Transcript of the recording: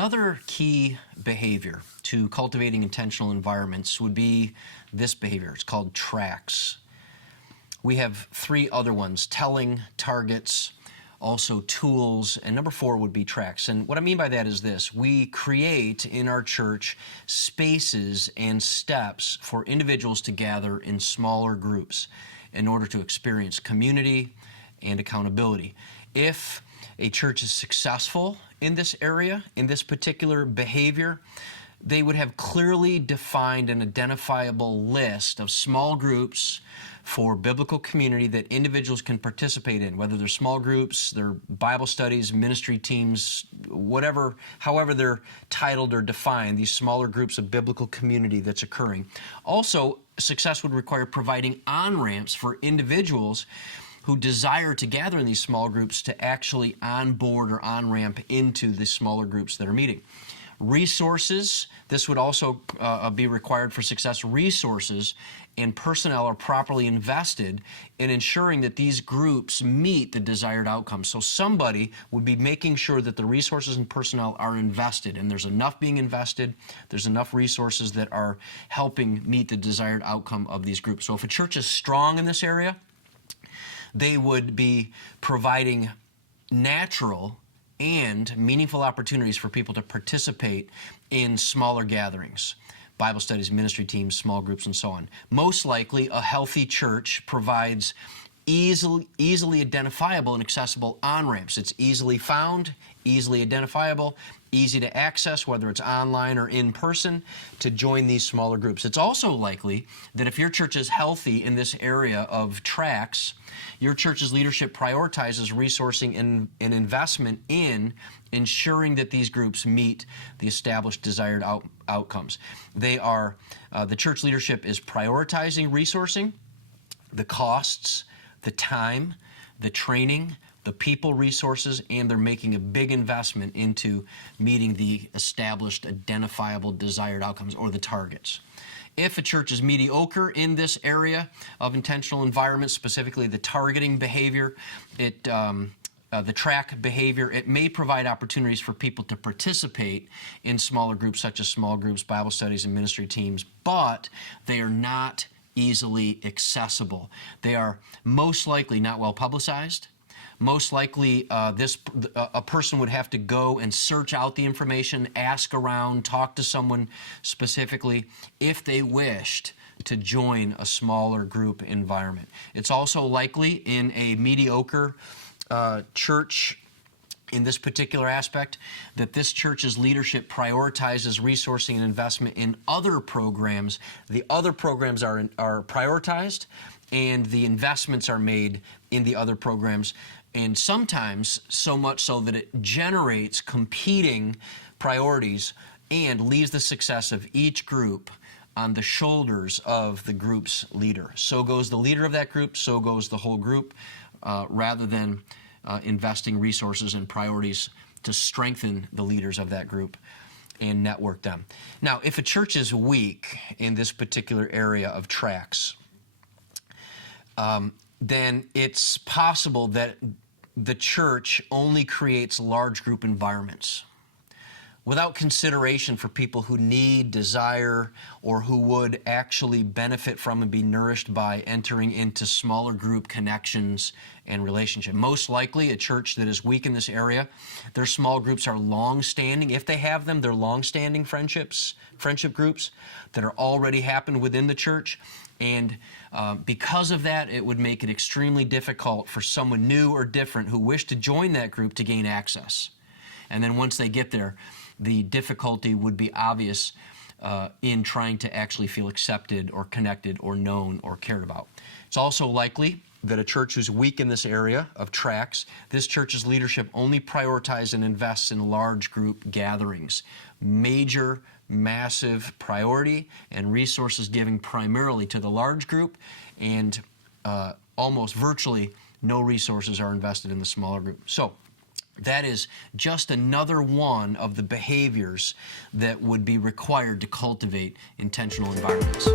another key behavior to cultivating intentional environments would be this behavior. It's called tracks. We have three other ones: telling, targets, also tools, and number 4 would be tracks. And what I mean by that is this: we create in our church spaces and steps for individuals to gather in smaller groups in order to experience community and accountability. If a church is successful in this area, in this particular behavior, they would have clearly defined and identifiable list of small groups for biblical community that individuals can participate in, whether they're small groups, they're Bible studies, ministry teams, whatever, however they're titled or defined, these smaller groups of biblical community that's occurring. Also, success would require providing on-ramps for individuals who desire to gather in these small groups to actually onboard or on-ramp into the smaller groups that are meeting. Resources, this would also be required for success. Resources and personnel are properly invested in ensuring that these groups meet the desired outcomes. So somebody would be making sure that the resources and personnel are invested, and there's enough being invested, there's enough resources that are helping meet the desired outcome of these groups. So if a church is strong in this area, they would be providing natural and meaningful opportunities for people to participate in smaller gatherings, Bible studies, ministry teams, small groups, and so on. Most likely, a healthy church provides easily identifiable and accessible on-ramps. It's easily found, easily identifiable, easy to access, whether it's online or in person, to join these smaller groups. It's also likely that if your church is healthy in this area of tracks, your church's leadership prioritizes resourcing and investment in ensuring that these groups meet the established desired outcomes. The church leadership is prioritizing resourcing, the costs, the time, the training, the people resources, and they're making a big investment into meeting the established, identifiable, desired outcomes, or the targets. If a church is mediocre in this area of intentional environment, specifically the targeting behavior, the track behavior, it may provide opportunities for people to participate in smaller groups, such as small groups, Bible studies, and ministry teams, but they are not easily accessible. They are most likely not well publicized. Most likely, a person would have to go and search out the information, ask around, talk to someone specifically if they wished to join a smaller group environment. It's also likely in a mediocre church in this particular aspect that this church's leadership prioritizes resourcing and investment in other programs. The other programs are prioritized, and the investments are made in the other programs, and sometimes so much so that it generates competing priorities and leaves the success of each group on the shoulders of the group's leader. So goes the leader of that group, so goes the whole group, rather than investing resources and priorities to strengthen the leaders of that group and network them. Now, if a church is weak in this particular area of tracks, then it's possible that the church only creates large group environments without consideration for people who need, desire, or who would actually benefit from and be nourished by entering into smaller group connections and relationship. Most likely, a church that is weak in this area, their small groups are long-standing. If they have them, they're long-standing friendship groups that are already happened within the church. And because of that, it would make it extremely difficult for someone new or different who wished to join that group to gain access. And then once they get there, the difficulty would be obvious in trying to actually feel accepted or connected or known or cared about. It's also likely that a church who's weak in this area of tracks, this church's leadership only prioritizes and invests in large group gatherings. Major, massive priority and resources given primarily to the large group, and almost virtually no resources are invested in the smaller group. So that is just another one of the behaviors that would be required to cultivate intentional environments.